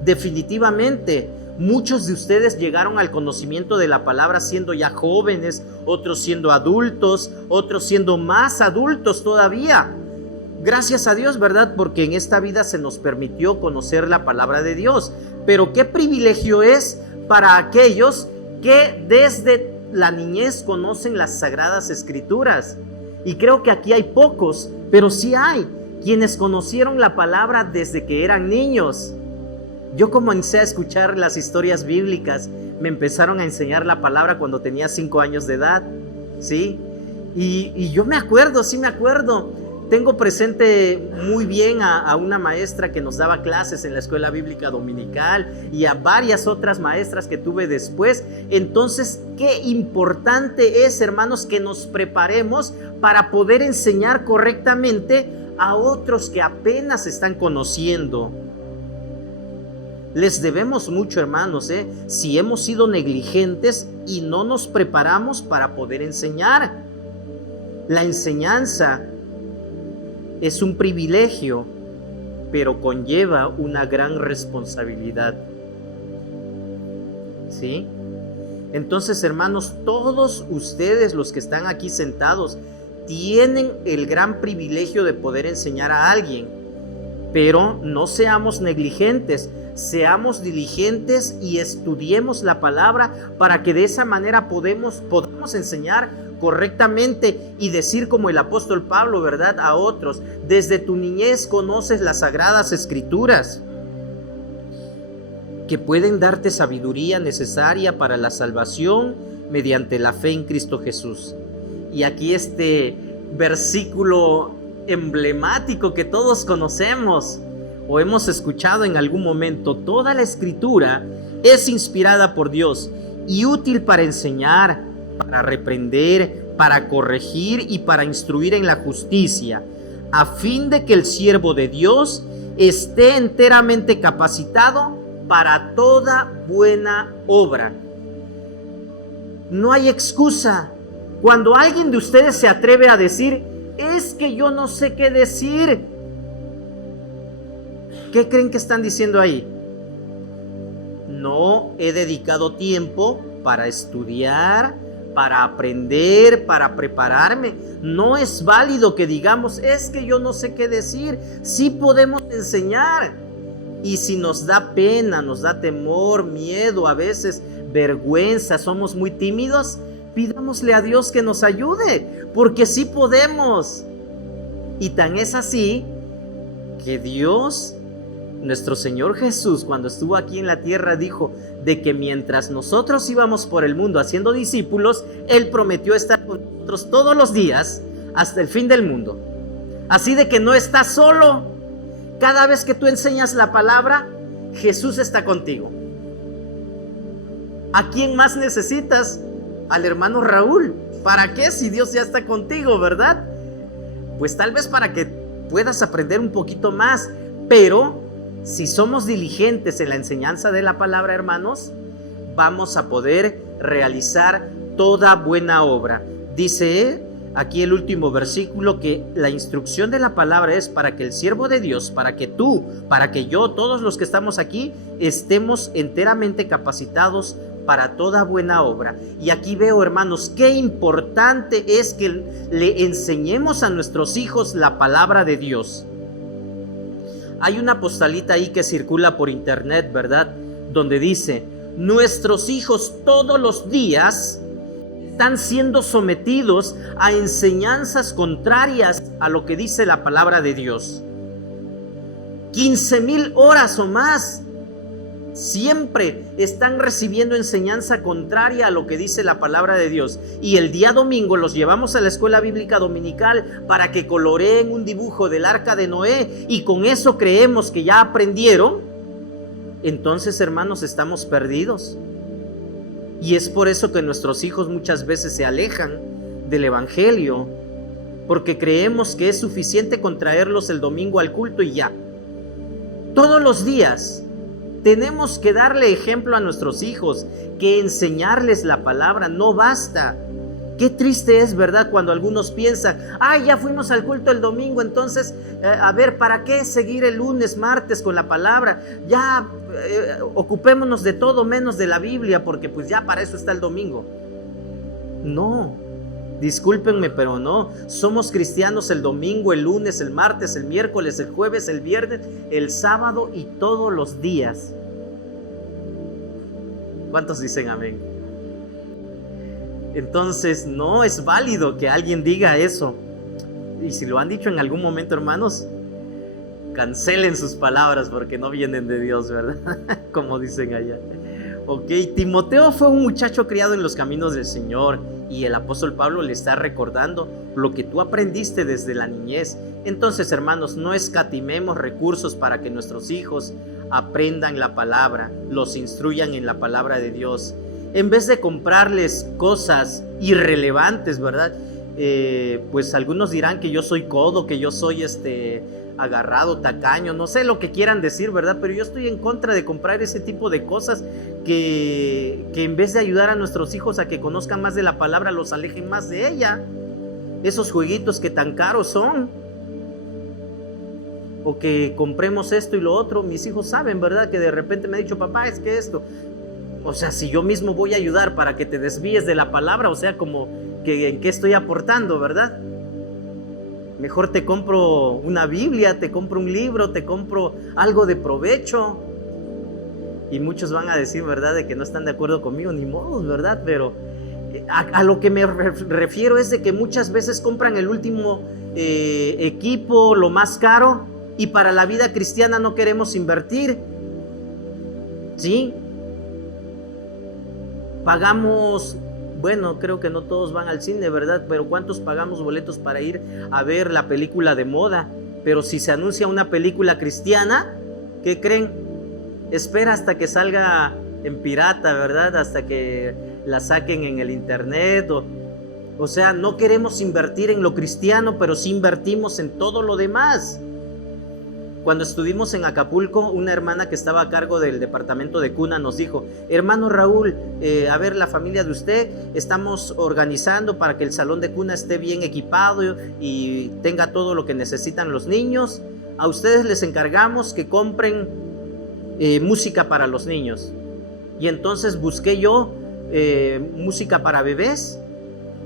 Definitivamente, muchos de ustedes llegaron al conocimiento de la palabra siendo ya jóvenes, otros siendo adultos, otros siendo más adultos todavía. Gracias a Dios, ¿verdad? Porque en esta vida se nos permitió conocer la palabra de Dios. Pero qué privilegio es para aquellos que desde la niñez conocen las Sagradas Escrituras. Y creo que aquí hay pocos, pero sí hay quienes conocieron la palabra desde que eran niños. Yo comencé a escuchar las historias bíblicas, me empezaron a enseñar la palabra cuando tenía 5 años de edad, ¿sí? Y yo me acuerdo, sí me acuerdo. Tengo presente muy bien a una maestra que nos daba clases en la escuela bíblica dominical y a varias otras maestras que tuve después. Entonces, qué importante es, hermanos, que nos preparemos para poder enseñar correctamente a otros que apenas están conociendo. Les debemos mucho, hermanos, si hemos sido negligentes y no nos preparamos para poder enseñar. La enseñanza es un privilegio, pero conlleva una gran responsabilidad. ¿Sí? Entonces, hermanos, todos ustedes, los que están aquí sentados, tienen el gran privilegio de poder enseñar a alguien. Pero no seamos negligentes, seamos diligentes y estudiemos la palabra para que de esa manera podamos enseñar correctamente y decir como el apóstol Pablo, ¿verdad?, a otros: desde tu niñez conoces las Sagradas Escrituras, que pueden darte sabiduría necesaria para la salvación mediante la fe en Cristo Jesús. Y aquí este versículo emblemático que todos conocemos o hemos escuchado en algún momento: toda la Escritura es inspirada por Dios y útil para enseñar, para reprender, para corregir y para instruir en la justicia, a fin de que el siervo de Dios esté enteramente capacitado para toda buena obra. No hay excusa. Cuando alguien de ustedes se atreve a decir: es que yo no sé qué decir, ¿qué creen que están diciendo ahí? No he dedicado tiempo para estudiar, para aprender, para prepararme. No es válido que digamos: es que yo no sé qué decir. Sí podemos enseñar. Y si nos da pena, nos da temor, miedo, a veces vergüenza, somos muy tímidos, pidámosle a Dios que nos ayude, porque sí podemos. Y tan es así que Dios, nuestro Señor Jesús, cuando estuvo aquí en la tierra, dijo de que mientras nosotros íbamos por el mundo haciendo discípulos, Él prometió estar con nosotros todos los días hasta el fin del mundo. Así de que no estás solo. Cada vez que tú enseñas la palabra, Jesús está contigo. ¿A quién más necesitas? Al hermano Raúl. ¿Para qué si Dios ya está contigo, verdad? Pues tal vez para que puedas aprender un poquito más, pero si somos diligentes en la enseñanza de la palabra, hermanos, vamos a poder realizar toda buena obra. Dice aquí el último versículo que la instrucción de la palabra es para que el siervo de Dios, para que tú, para que yo, todos los que estamos aquí, estemos enteramente capacitados para toda buena obra. Y aquí veo, hermanos, qué importante es que le enseñemos a nuestros hijos la palabra de Dios. Hay una postalita ahí que circula por internet, ¿verdad? Donde dice: nuestros hijos todos los días están siendo sometidos a enseñanzas contrarias a lo que dice la palabra de Dios. 15,000 horas o más. Siempre están recibiendo enseñanza contraria a lo que dice la palabra de Dios. Y el día domingo los llevamos a la escuela bíblica dominical para que coloreen un dibujo del arca de Noé, y con eso creemos que ya aprendieron. Entonces, hermanos, estamos perdidos. Y es por eso que nuestros hijos muchas veces se alejan del evangelio, porque creemos que es suficiente con traerlos el domingo al culto y ya. Todos los días tenemos que darle ejemplo a nuestros hijos, que enseñarles la palabra no basta. Qué triste es, ¿verdad?, cuando algunos piensan: ay, ya fuimos al culto el domingo, entonces, a ver, ¿para qué seguir el lunes, martes con la palabra? Ya ocupémonos de todo menos de la Biblia, porque pues ya para eso está el domingo. No, discúlpenme, pero no. Somos cristianos el domingo, el lunes, el martes, el miércoles, el jueves, el viernes, el sábado y todos los días. ¿Cuántos dicen amén? Entonces no es válido que alguien diga eso. Y si lo han dicho en algún momento, hermanos, cancelen sus palabras porque no vienen de Dios, ¿verdad? Como dicen allá. Ok, Timoteo fue un muchacho criado en los caminos del Señor, y el apóstol Pablo le está recordando lo que tú aprendiste desde la niñez. Entonces, hermanos, no escatimemos recursos para que nuestros hijos aprendan la palabra, los instruyan en la palabra de Dios. En vez de comprarles cosas irrelevantes, ¿verdad? Pues algunos dirán que yo soy codo, que yo soy agarrado, tacaño, no sé lo que quieran decir, ¿verdad? Pero yo estoy en contra de comprar ese tipo de cosas que en vez de ayudar a nuestros hijos a que conozcan más de la palabra, los alejen más de ella. Esos jueguitos que tan caros son, o que compremos esto y lo otro. Mis hijos saben, ¿verdad?, que de repente me ha dicho: papá, es que esto. O sea, si yo mismo voy a ayudar para que te desvíes de la palabra, o sea, como que en qué estoy aportando, ¿verdad? Mejor te compro una Biblia, te compro un libro, te compro algo de provecho. Y muchos van a decir, ¿verdad?, de que no están de acuerdo conmigo, ni modo, ¿verdad? Pero a lo que me refiero es de que muchas veces compran el último equipo, lo más caro, y para la vida cristiana no queremos invertir. ¿Sí? Pagamos, bueno, creo que no todos van al cine, ¿verdad? Pero ¿cuántos pagamos boletos para ir a ver la película de moda? Pero si se anuncia una película cristiana, ¿qué creen? Espera hasta que salga en pirata, ¿verdad? Hasta que la saquen en el internet. O sea, no queremos invertir en lo cristiano, pero sí invertimos en todo lo demás. Cuando estuvimos en Acapulco, una hermana que estaba a cargo del departamento de cuna nos dijo: hermano Raúl, a ver, la familia de usted, estamos organizando para que el salón de cuna esté bien equipado y tenga todo lo que necesitan los niños. A ustedes les encargamos que compren música para los niños. Y entonces busqué yo música para bebés.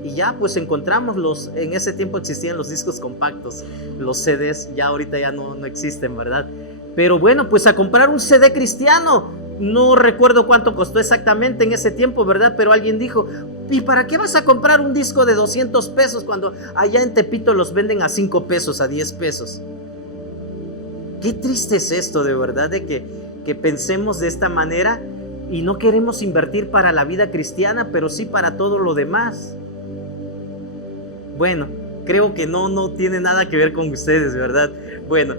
Y ya pues encontramos en ese tiempo existían los discos compactos, los CDs, ya ahorita ya no existen, ¿verdad? Pero bueno, pues a comprar un CD cristiano, no recuerdo cuánto costó exactamente en ese tiempo, ¿verdad? Pero alguien dijo: ¿y para qué vas a comprar un disco de 200 pesos cuando allá en Tepito los venden a 5 pesos, a 10 pesos? Qué triste es esto, de verdad, de que pensemos de esta manera y no queremos invertir para la vida cristiana, pero sí para todo lo demás. Bueno, creo que no tiene nada que ver con ustedes, ¿verdad? Bueno,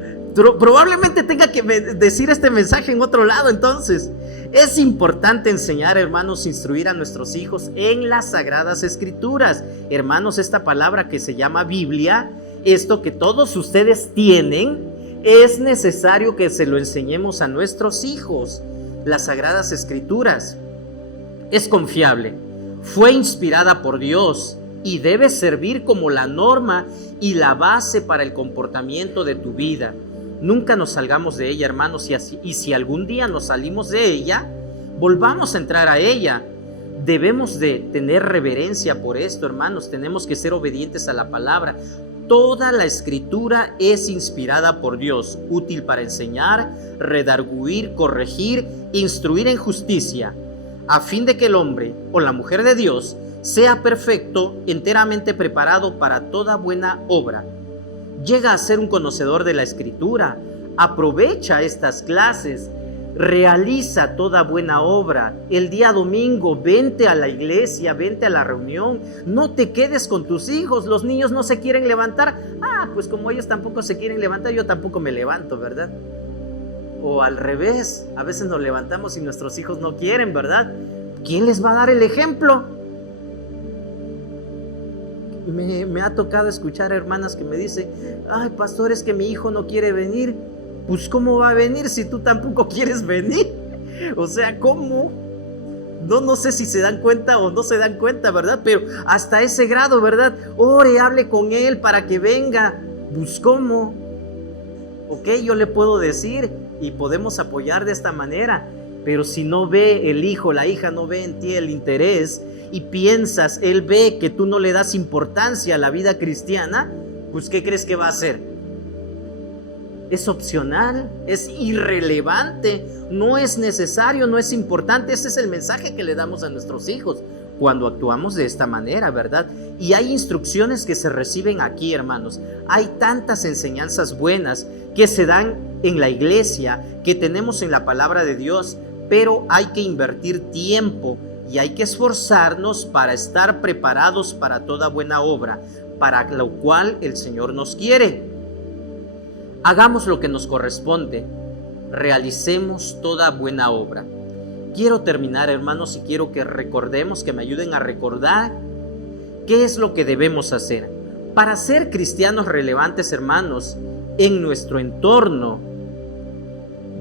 probablemente tenga que decir este mensaje en otro lado. Entonces, es importante enseñar, hermanos, instruir a nuestros hijos en las Sagradas Escrituras. Hermanos, esta palabra que se llama Biblia, esto que todos ustedes tienen, es necesario que se lo enseñemos a nuestros hijos. Las Sagradas Escrituras es confiable, fue inspirada por Dios y debe servir como la norma y la base para el comportamiento de tu vida. Nunca nos salgamos de ella, hermanos, y si algún día nos salimos de ella, volvamos a entrar a ella. Debemos de tener reverencia por esto, hermanos. Tenemos que ser obedientes a la palabra. Toda la escritura es inspirada por Dios, útil para enseñar, redarguir, corregir, instruir en justicia, a fin de que el hombre o la mujer de Dios sea perfecto, enteramente preparado para toda buena obra. Llega a ser un conocedor de la escritura, aprovecha estas clases, realiza toda buena obra. El día domingo, vente a la iglesia, vente a la reunión. No te quedes con tus hijos. Los niños no se quieren levantar. Pues como ellos tampoco se quieren levantar, yo tampoco me levanto, ¿verdad? O al revés, a veces nos levantamos y nuestros hijos no quieren, ¿verdad? ¿Quién les va a dar el ejemplo? Me ha tocado escuchar hermanas que me dicen: ay, pastor, es que mi hijo no quiere venir. Pues ¿cómo va a venir si tú tampoco quieres venir? O sea, ¿cómo? No sé si se dan cuenta o no se dan cuenta, ¿verdad? Pero hasta ese grado, ¿verdad? Ore, hable con él para que venga. Pues ¿cómo? Ok, yo le puedo decir y podemos apoyar de esta manera. Pero si no ve el hijo, la hija no ve en ti el interés y piensas, él ve que tú no le das importancia a la vida cristiana, pues ¿qué crees que va a hacer? Es opcional, es irrelevante, no es necesario, no es importante. Ese es el mensaje que le damos a nuestros hijos cuando actuamos de esta manera, ¿verdad? Y hay instrucciones que se reciben aquí, hermanos. Hay tantas enseñanzas buenas que se dan en la iglesia, que tenemos en la palabra de Dios, pero hay que invertir tiempo y hay que esforzarnos para estar preparados para toda buena obra, para lo cual el Señor nos quiere. Hagamos lo que nos corresponde, realicemos toda buena obra. Quiero terminar, hermanos, y quiero que recordemos, que me ayuden a recordar qué es lo que debemos hacer. Para ser cristianos relevantes, hermanos, en nuestro entorno,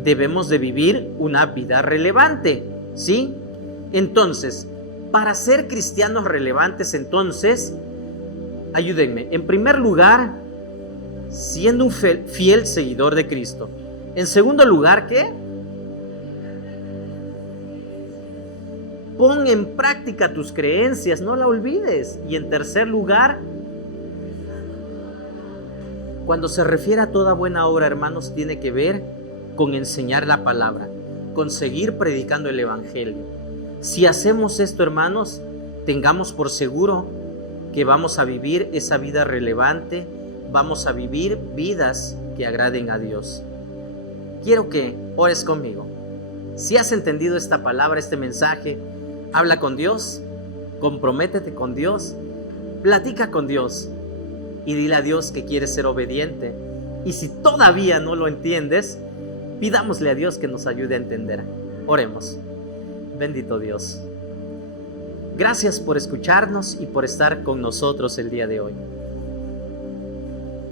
debemos de vivir una vida relevante, ¿sí? Entonces, para ser cristianos relevantes, entonces, ayúdenme. En primer lugar, siendo un fiel seguidor de Cristo. En segundo lugar, ¿qué? Pon en práctica tus creencias, no la olvides. Y en tercer lugar, cuando se refiere a toda buena obra, hermanos, tiene que ver con enseñar la palabra, con seguir predicando el evangelio. Si hacemos esto, hermanos, tengamos por seguro que vamos a vivir esa vida relevante, vamos a vivir vidas que agraden a Dios. Quiero que ores conmigo. Si has entendido esta palabra, este mensaje, habla con Dios, comprométete con Dios, platica con Dios y dile a Dios que quieres ser obediente. Y si todavía no lo entiendes, pidámosle a Dios que nos ayude a entender. Oremos. Bendito Dios, gracias por escucharnos y por estar con nosotros el día de hoy.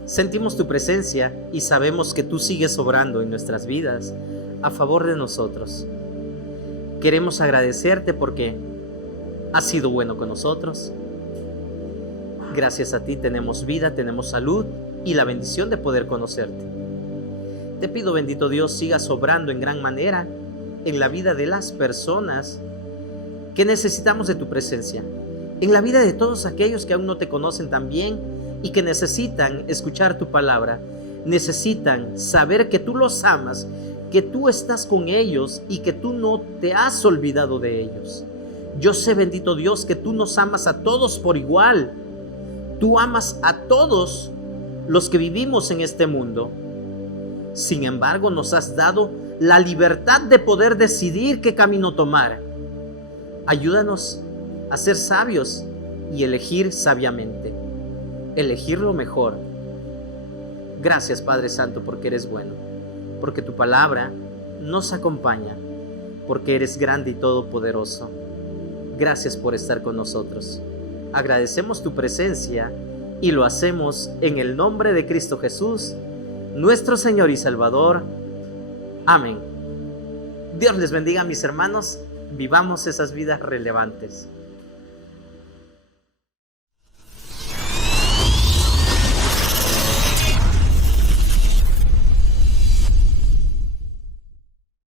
Sentimos tu presencia y sabemos que tú sigues obrando en nuestras vidas a favor de nosotros. Queremos agradecerte porque has sido bueno con nosotros. Gracias a ti tenemos vida, tenemos salud y la bendición de poder conocerte. Te pido, bendito Dios, sigas obrando en gran manera en la vida de las personas que necesitamos de tu presencia, en la vida de todos aquellos que aún no te conocen tan bien y que necesitan escuchar tu palabra, necesitan saber que tú los amas, que tú estás con ellos y que tú no te has olvidado de ellos. Yo sé, bendito Dios, que tú nos amas a todos por igual. Tú amas a todos los que vivimos en este mundo. Sin embargo, nos has dado la libertad de poder decidir qué camino tomar. Ayúdanos a ser sabios y elegir sabiamente, elegir lo mejor. Gracias, Padre Santo, porque eres bueno, porque tu palabra nos acompaña, porque eres grande y todopoderoso. Gracias por estar con nosotros. Agradecemos tu presencia y lo hacemos en el nombre de Cristo Jesús, nuestro Señor y Salvador. Amén. Dios les bendiga, mis hermanos. Vivamos esas vidas relevantes.